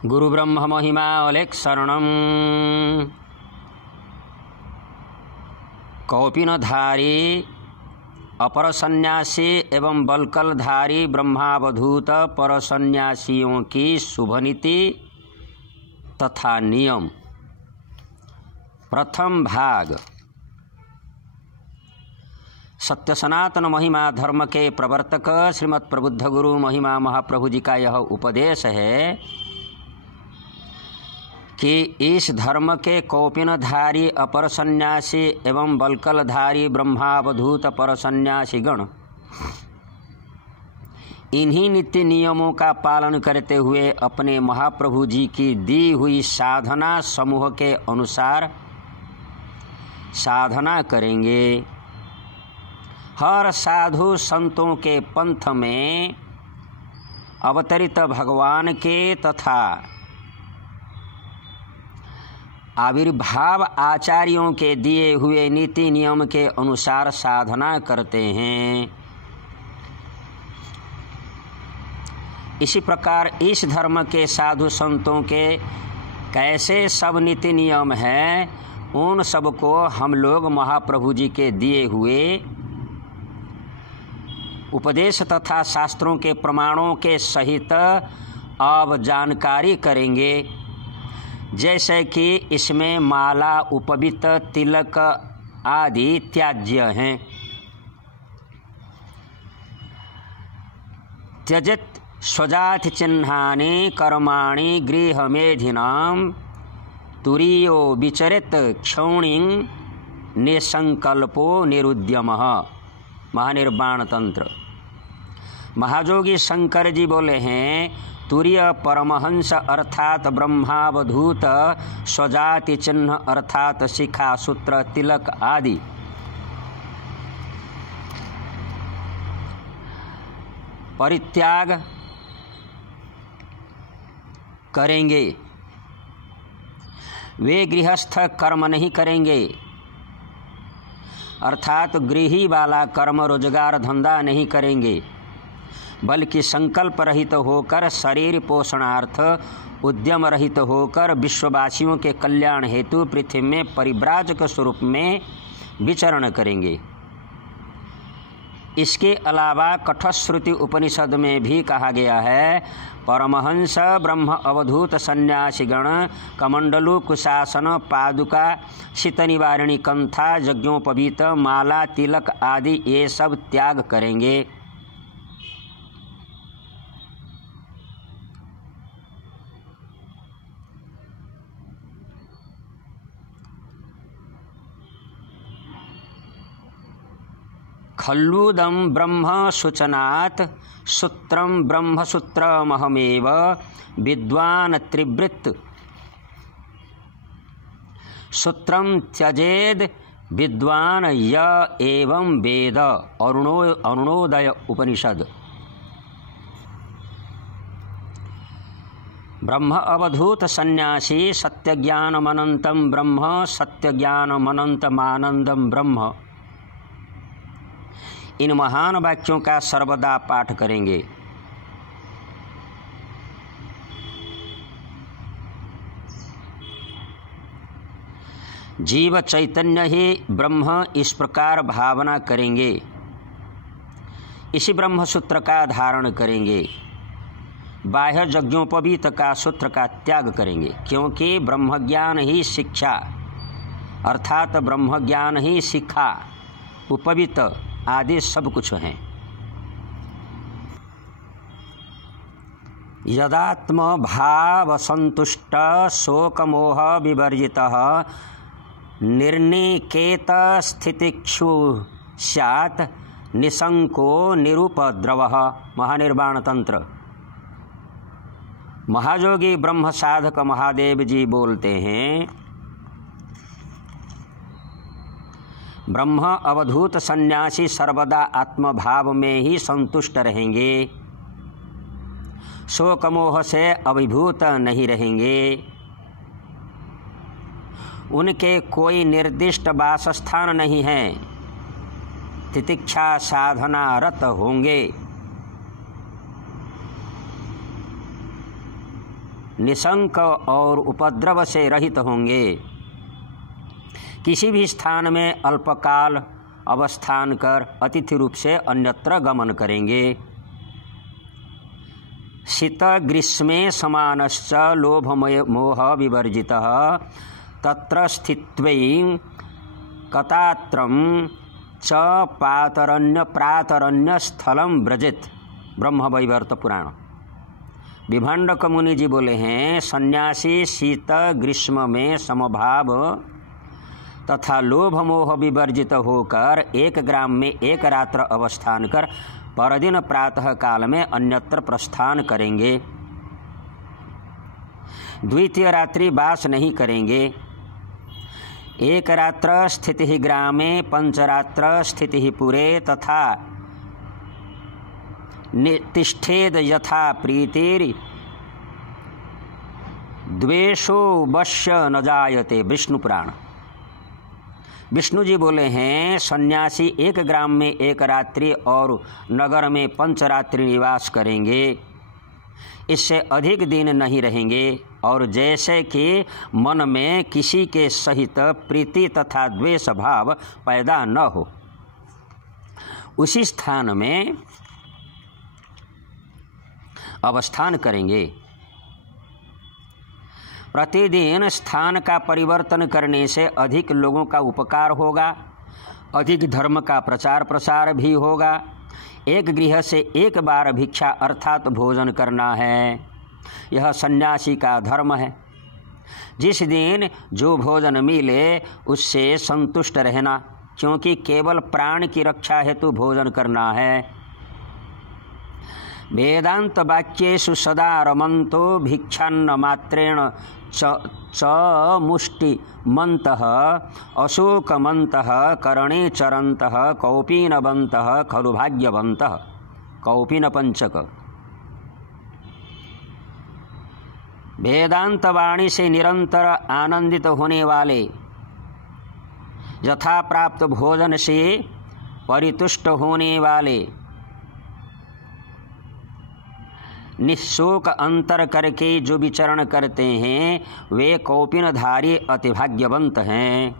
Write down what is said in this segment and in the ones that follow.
गुरु ब्रह्म महिमा अलेख शरणम। कौपिनधारी अपर सन्यासी एवं बलकलधारी ब्रह्मावधूत पर सन्यासियों की शुभनीति तथा नियम। प्रथम भाग। सत्य सनातन महिमा धर्म के प्रवर्तक श्रीमद् प्रबुद्ध गुरु महिमा महाप्रभु जी का यह उपदेश है कि इस धर्म के कौपिनधारी अपर सन्यासी एवं बलकलधारी ब्रह्मावधूत पर सन्यासी गण इन्हीं नित्य नियमों का पालन करते हुए अपने महाप्रभु जी की दी हुई साधना समूह के अनुसार साधना करेंगे। हर साधु संतों के पंथ में अवतरित भगवान के तथा आविर्भाव आचार्यों के दिए हुए नीति नियम के अनुसार साधना करते हैं। इसी प्रकार इस धर्म के साधु संतों के कैसे सब नीति नियम हैं, उन सबको हम लोग महाप्रभु जी के दिए हुए उपदेश तथा शास्त्रों के प्रमाणों के सहित अब जानकारी करेंगे। जैसे कि इसमें माला, उपवीत, तिलक आदि त्याज्य हैं। त्यजत स्वजाति चिह्नानि कर्माणि गृहमेधिनां तुरीयो विचरित क्षौणिं निसंकल्पो निरुद्यमः। महानिर्वाण तंत्र। महाजोगी शंकर जी बोले हैं, तुरीय परमहंस अर्थात ब्रह्मावधूत, स्वजाति चिन्ह अर्थात शिखा, सूत्र, तिलक आदि परित्याग करेंगे। वे गृहस्थ कर्म नहीं करेंगे, अर्थात गृही वाला कर्म रोजगार धंधा नहीं करेंगे, बल्कि संकल्प रहित होकर शरीर पोषणार्थ उद्यम रहित होकर विश्ववासियों के कल्याण हेतु पृथ्वी में परिव्राजक स्वरूप में विचरण करेंगे। इसके अलावा कठश्रुति उपनिषद में भी कहा गया है, परमहंस ब्रह्म अवधूत सन्यासीगण कमंडलु, कुशासन, पादुका, शीत निवारिणी कंथा, यज्ञोपवीत, माला, तिलक आदि ये सब त्याग करेंगे। खल्लुदं ब्रह्म सूचनात् सूत्रं ब्रह्मसूत्रमहमेव विद्वान् त्रिवृत्त सूत्रं त्यजेद विद्वान् य एवं वेद। अरुणोदय उपनिषद। ब्रह्म अवधूत सन्यासी सत्यज्ञानमनंतं ब्रह्म, सत्यज्ञानमनंतमानंदं ब्रह्म, इन महान वाक्यों का सर्वदा पाठ करेंगे। जीव चैतन्य ही ब्रह्म, इस प्रकार भावना करेंगे। इसी ब्रह्म सूत्र का धारण करेंगे। बाह्य यज्ञोपवीत का सूत्र का त्याग करेंगे, क्योंकि ब्रह्मज्ञान ही शिक्षा अर्थात ब्रह्मज्ञान ही शिक्षा, उपवीत आदि सब कुछ हैं। यदात्म भाव संतुष्ट शोकमोह विवर्जितः निर्निकेत स्थितिक्षु स्यात् निसंको निरुपद्रवः। महानिर्वाण तंत्र। महायोगी ब्रह्म साधक महादेव जी बोलते हैं, ब्रह्म अवधूत सन्यासी सर्वदा आत्मभाव में ही संतुष्ट रहेंगे, शोक मोह से अभिभूत नहीं रहेंगे। उनके कोई निर्दिष्ट वासस्थान नहीं है, तितिक्षा साधना रत होंगे। निशंक और उपद्रव से रहित होंगे। किसी भी स्थान में अल्पकाल अवस्थान कर अतिथि रूप से अन्यत्र गमन करेंगे। शीत ग्रीष्मे समानश्च लोभमय मोह विवर्जितः तत्र स्थित्वै कतात्रं च प्रातरण्य स्थलम व्रजेत। ब्रह्मवैवर्त पुराण। विभंडक मुनि जी बोले हैं, सन्यासी शीत ग्रीष्म में समभाव तथा लोभ मोह विवर्जित होकर एक ग्राम में एक रात्र अवस्थान कर परदिन प्रातः काल में अन्यत्र प्रस्थान करेंगे। द्वितीय रात्रि वास नहीं करेंगे। एक रात्र स्थिति ग्रामे पंचरात्र स्थिति पुरे तथा तिष्ठेद यथा प्रीतिर द्वेषो वश्य न जायते। विष्णु पुराण। विष्णु जी बोले हैं, सन्यासी एक ग्राम में एक रात्रि और नगर में पंचरात्रि निवास करेंगे। इससे अधिक दिन नहीं रहेंगे और जैसे कि मन में किसी के सहित प्रीति तथा द्वेष भाव पैदा न हो, उसी स्थान में अवस्थान करेंगे। प्रतिदिन स्थान का परिवर्तन करने से अधिक लोगों का उपकार होगा, अधिक धर्म का प्रचार प्रसार भी होगा। एक गृह से एक बार भिक्षा अर्थात भोजन करना है, यह सन्यासी का धर्म है। जिस दिन जो भोजन मिले उससे संतुष्ट रहना, क्योंकि केवल प्राण की रक्षा हेतु भोजन करना है। वेदांत वाक्येषु सदा रमन्तो भिक्षान्न मात्रेण च मुष्टिमन्तः अशोकमन्तः करणे चरन्तः कौपीनवन्तः खलु भाग्यवन्तः। कौपीन पंचक। वेदांत वाणी से निरंतर आनंदित होने वाले, यथा प्राप्त भोजन से परितुष्ट होने वाले, निःशोक अंतर करके जो विचरण करते हैं वे कौपीनधारी अतिभाग्यवंत हैं।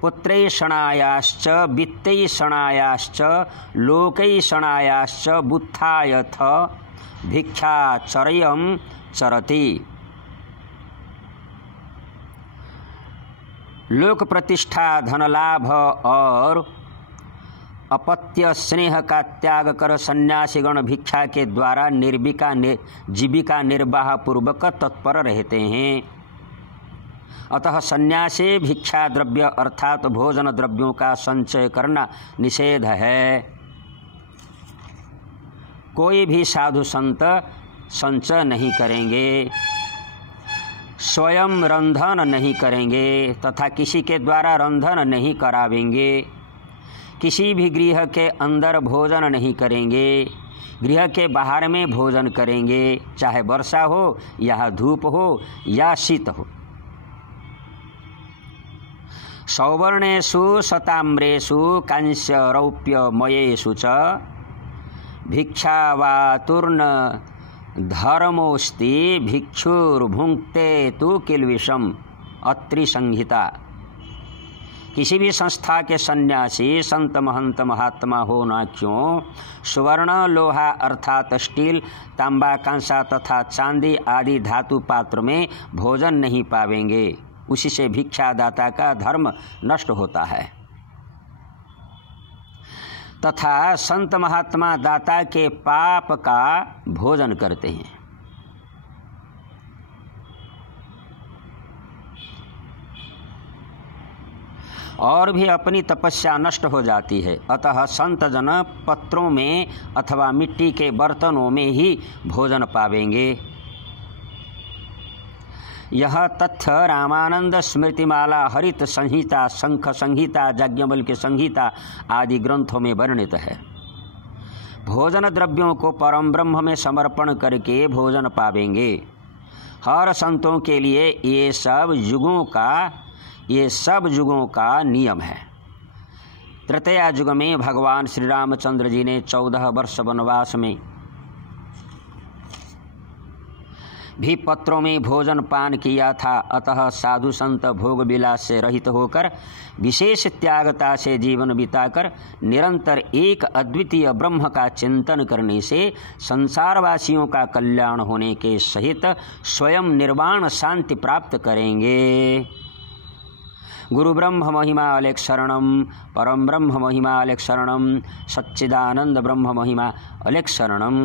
पुत्रैषणायाश्च वित्तैषणायाश्च लोकैषणायाश्च बुत्थायथ भिक्षाचर्यं चरति। लोक प्रतिष्ठा, धन लाभ और अपत्य स्नेह का त्याग कर सन्यासीगण भिक्षा के द्वारा जीविका निर्वाह पूर्वक तत्पर रहते हैं। अतः सन्यासी भिक्षा द्रव्य अर्थात भोजन द्रव्यों का संचय करना निषेध है। कोई भी साधु संत संचय नहीं करेंगे, स्वयं रंधन नहीं करेंगे तथा किसी के द्वारा रंधन नहीं करावेंगे। किसी भी गृह के अंदर भोजन नहीं करेंगे, गृह के बाहर में भोजन करेंगे, चाहे वर्षा हो या धूप हो या शीत हो। सौवर्णेषु शताम्रेषु कांस्य रौप्य मयेषु च भिक्षावातुर्न धर्मोस्ति भिक्षुर्भुंक्ते तु किल्विषम। अत्रि संहिता। किसी भी संस्था के सन्यासी संत महंत महात्मा हो ना क्यों, स्वर्ण लोहा अर्थात स्टील, तांबा, कांसा तथा चांदी आदि धातु पात्र में भोजन नहीं पावेंगे। उसी से भिक्षादाता का धर्म नष्ट होता है तथा संत महात्मा दाता के पाप का भोजन करते हैं। और भी अपनी तपस्या नष्ट हो जाती है। अतः संत जन पत्रों में अथवा मिट्टी के बर्तनों में ही भोजन पावेंगे। यह तथ्य रामानंद स्मृतिमाला, हरित संहिता, शंख संहिता, याज्ञवल्क्य संहिता आदि ग्रंथों में वर्णित है। भोजन द्रव्यों को परम ब्रह्म में समर्पण करके भोजन पावेंगे। हर संतों के लिए ये सब युगों का नियम है। त्रेता युग में भगवान श्री रामचंद्र जी ने 14 वर्ष वनवास में भी पत्रों में भोजन पान किया था, अतः साधु संत भोग विलास से रहित होकर विशेष त्यागता से जीवन बिताकर निरंतर एक अद्वितीय ब्रह्म का चिंतन करने से संसारवासियों का कल्याण होने के सहित स्वयं निर्वाण शांति प्राप्त करेंगे। गुरु ब्रह्म महिमा अलेख शरणम, परम ब्रह्म महिमा अलेख शरणम, सच्चिदानंद ब्रह्म महिमा अलेख शरणम।